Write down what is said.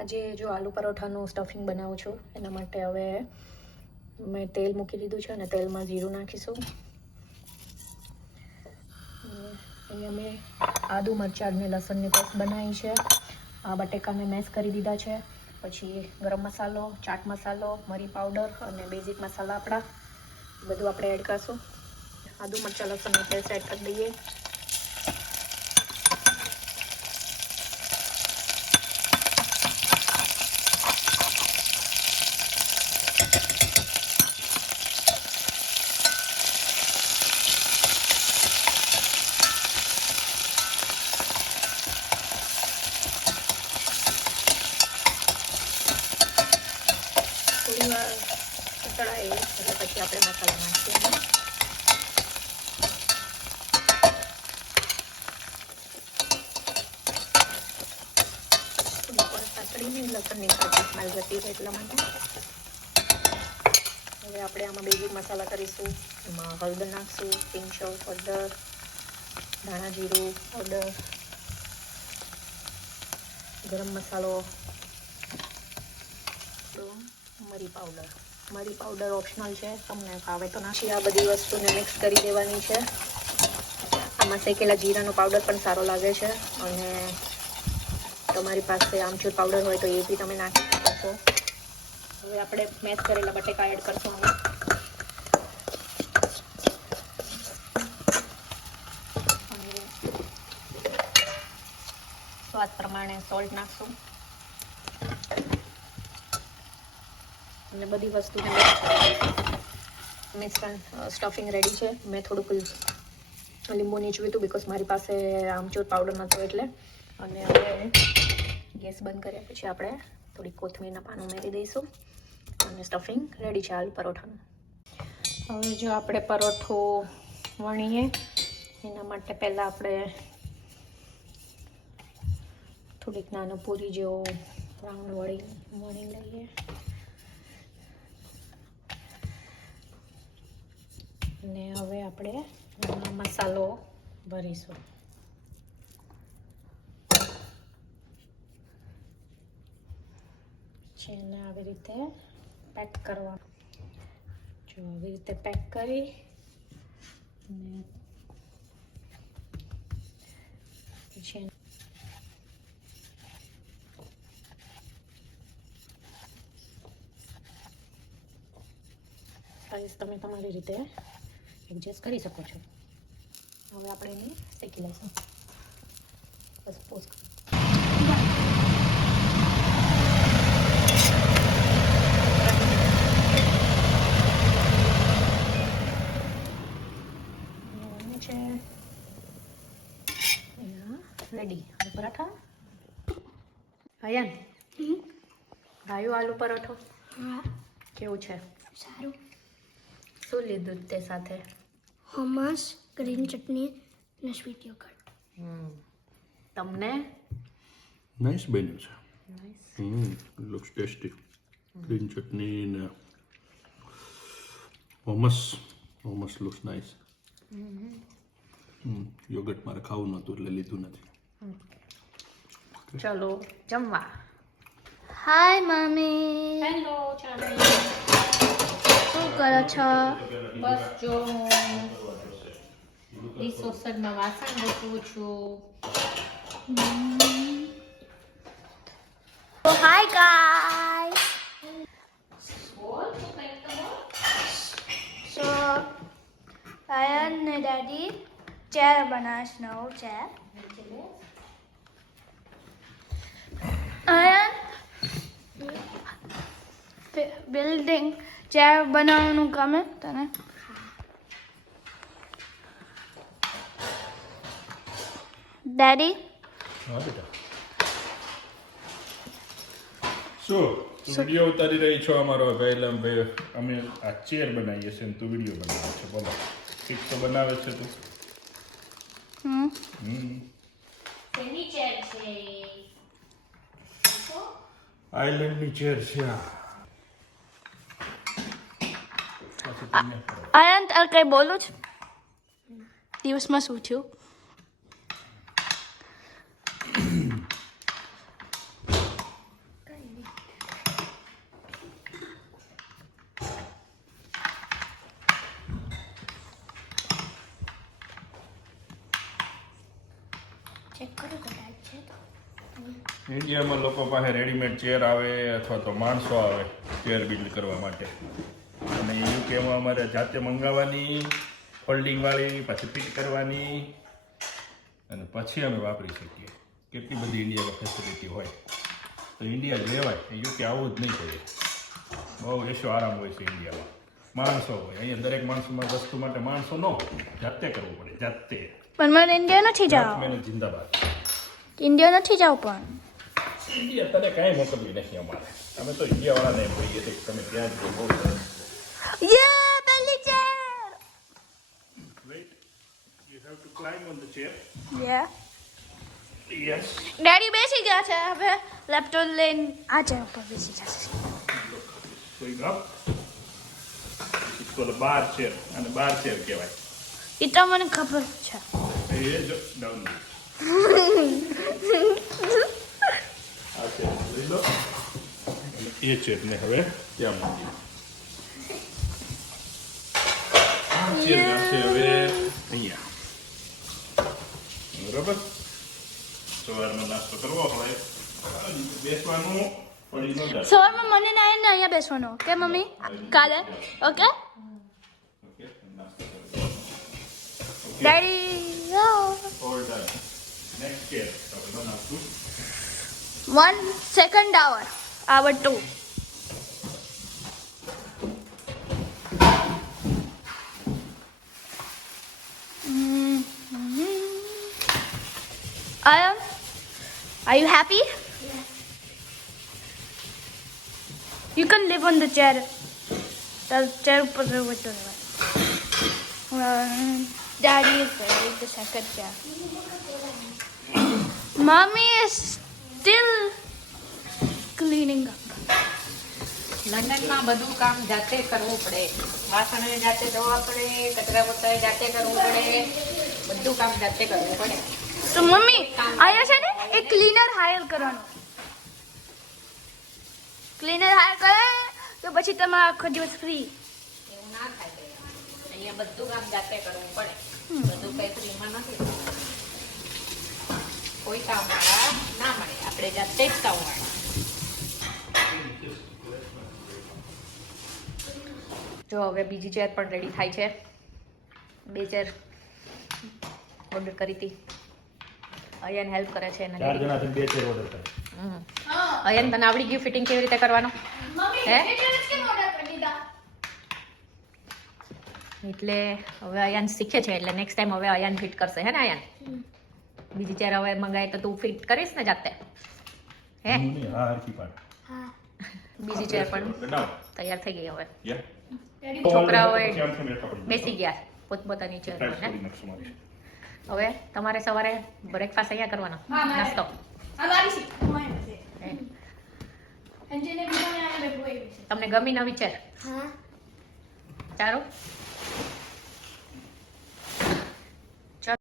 આજે જો આલુ પરોઠાનું સ્ટફિંગ બનાવું છું એના માટે હવે મેં તેલ મૂકી દીધું છે અને તેલમાં જીરું નાખીશું. અહીંયા મેં આદુ મરચાં અને લસણની પેસ્ટ બનાવી છે. આ બટેકાને મેશ કરી દીધા છે. પછી ગરમ મસાલો, ચાટ મસાલો, મરી પાવડર અને બેઝિક મસાલા આપણા બધું આપણે એડ કરશું. આદુ મરચાં લસણની પેસ્ટ એડ કરી દઈએ. થોડી વાર ઉતળાય એટલે પછી આપણે મસાલા નાખીએ. પાતળીને લસણની કાચી સ્મેલ જતી રહે એટલા માટે. હવે આપણે આમાં બેઝિક મસાલા કરીશું. એમાં હળદર નાખશું, પિંચ ઓફ હળદર, ધાણા જીરું પાવડર, ગરમ મસાલો, મરી પાવડર ઓપ્શનલ છે, તમને ભાવે તો નાખી. આ બધી વસ્તુને મિક્સ કરી દેવાની છે. આમાં શેકેલા જીરાનો પાવડર પણ સારો લાગે છે અને તમારી પાસે આમચૂર પાવડર હોય તો એ બી તમે નાખી શકો છો. હવે આપણે મેશ કરેલા બટેકા એડ કરશું આમાં. અને સ્વાદ પ્રમાણે સોલ્ટ નાખશું અને બધી વસ્તુને મિશ્રણ સ્ટફિંગ રેડી છે. મેં થોડુંક લીંબુ નીચવ્યું હતું બિકોઝ મારી પાસે આમચૂર પાવડર નહોતો એટલે. અને હવે ગેસ બંધ કર્યા પછી આપણે થોડી કોથમીરના પાન ઉમેરી દઈશું અને સ્ટફિંગ રેડી છે આલુ પરોઠાનું. હવે જો આપણે પરોઠો વણીએ એના માટે પહેલાં આપણે થોડીક નાનું પૂરી જેવો રાઉન્ડ વણી લઈએ. અને હવે આપણે મસાલો ભરીશું. એને આવી રીતે પેક કરવા. જો આવી રીતે પેક કરી અને પછી સાઈઝ તમે તમારી રીતે એડજસ્ટ કરી શકો છો. હવે આપણે એને શેકી લઈશું. બસ પોઝ કરો. રેડી આલુ પરાઠા. અયાન ભાઈ આલુ પરોઠો. હા, કેવું છે? સારું. શું લીધું તે સાથે? હમસ, ગ્રીન ચટણી અને સ્વીટ યોગર્ટ. તમને? નાઇસ બન્યું છે. નાઇસ. Looks tasty. ગ્રીન ચટણી ને હોમસ લુક્સ નાઇસ. યોગર્ટ મારે ખાવું નહોતું એટલે લીધું નથી. ચલો જમવા. હાય મમ્મી, હેલો ચાલો. શું કરો છો? બસ જો ડિસોસરમાં વાસણ ઘસું છું. Hi guys. સો આયન ને ડેડી ચેર બનાવે છે, નવો ચેર. આયન બિલ્ડિંગ ચેર બનાવવાનું ગમે તને? ડેડી હા બેટા. શું તું વિડીયો ઉતારી રહી છો અમારો? પહેલા અમે આ ચેર બનાવીએ છીએ તું વિડીયો બનાવે છે. બોલો ઠીક તો બનાવે છે તું? શેની ચેર છે? આઈલેન્ડની ચેર છે આ. આયન તાર કઈ બોલું છે? દિવસમાં શું થયું? ઇન્ડિયામાં લોકો પાસે રેડીમેડ ચેર આવે અથવા તો માણસો આવે ચેર બિલ્ડ કરવા માટે, અને યુકેમાં અમારે જાતે મંગાવવાની, ફોલ્ડિંગવાળી, પછી ફિટ કરવાની, અને પછી અમે વાપરી શકીએ. કેટલી બધી ઇન્ડિયામાં ફેસિલિટી હોય. તો ઇન્ડિયા લેવાય, યુકે આવવું જ નહીં પડે. બહુ એશો આરામ હોય છે ઇન્ડિયામાં. માણસો હોય, અહીંયા દરેક માણસોમાં વસ્તુ માટે માણસો ન હોય, જાતે કરવું પડે, જાતે. પણ મને ઇન્ડિયા નથી જાવ. મહેનત જિંદાબાદ. ઇન્ડિયા નથી જાવ પણ. ઇન્ડિયા તને કાંઈ મોકલવી નથી અમારે. અમે તો ઇન્ડિયાવાળાને એમ કહીએ છીએ કે તમે ત્યાં જ બહુ સરસ. યે પહેલી chair. Wait, you have to climb on the chair. યે. Yes. ડેડી બેસી ગયા છે, હવે લેપટોપ લઈને આ ચેર ઉપર બેસી જશે. Going up. It's called a bar chair. અને bar chair કહેવાય. એ તો મને ખબર છે. એ જો down. આ chair લઈ લો. અને એ chair ને હવે ત્યાં મૂકી. આ chair નાખશે હવે અહીંયા. બરાબર. સવારનો નાસ્તો કરવો હોય, બેસવાનું પડી ન જાય. સવારમાં મને ના આવીને અહીંયા બેસવાનો, ઓકે મમ્મી? કાલે, okay? Daddy, All done. Next chair. આપણે બનાવશું. 1 second hour 2. Ayan, are you happy? Yes. You can live on the chair. The chair upar beto Daddy is ready the second chair. Mommy is still cleaning up. લંડનમાં બધું કામ જાતે કરવું પડે, વાસણને જાતે ધોવા પડે, કચરા પોતાએ જાતે કરવું પડે, બધું કામ જાતે કરવું પડે. તો મમ્મી આયા છે ને એક ક્લીનર હાયર કરવાનો. ક્લીનર હાયર કરે તો પછી તમે આખો દિવસ ફ્રી. એવું ના થાય, અહીંયા બધું કામ જાતે કરવું પડે, બધું કઈ ફ્રીમાં નથી. કોઈ કામવાળા ના મળે, આપણે જાતે જ કામવાળા. જો હવે બીજી ચેર પણ રેડી થાય છે. 2 ચેર ઓર્ડર કરી હતી. અયન હેલ્પ કરે છે એને. 4 જણા 2 chair order કરે. અયન, તને આવડી ગયું ફિટિંગ કેવી રીતે કરવાનું? હે? એટલે હવે અયન શીખે છે, એટલે નેક્સ્ટ ટાઈમ હવે અયન ફિટ કરશે, હે ને અયન? બીજી ચેર હવે મંગાય તો તું ફિટ કરીશ ને જાતે? હે? હા, હરખી પાડ. બીજી ચેર પણ બનાવો. તૈયાર થઈ ગઈ હવે. Yeah. છોકરાઓએ પછી આમ થઈને બેઠા પડી. બેસી ગયા પોતપોતાની ચેર પર, Type હે? કરી નાખશું મારી. હવે તમારે સવારે બ્રેકફાસ્ટ અહીંયા કરવાનો, નાસ્તો. હે? તમને ગમી નવી ચેર? હા. ચાલો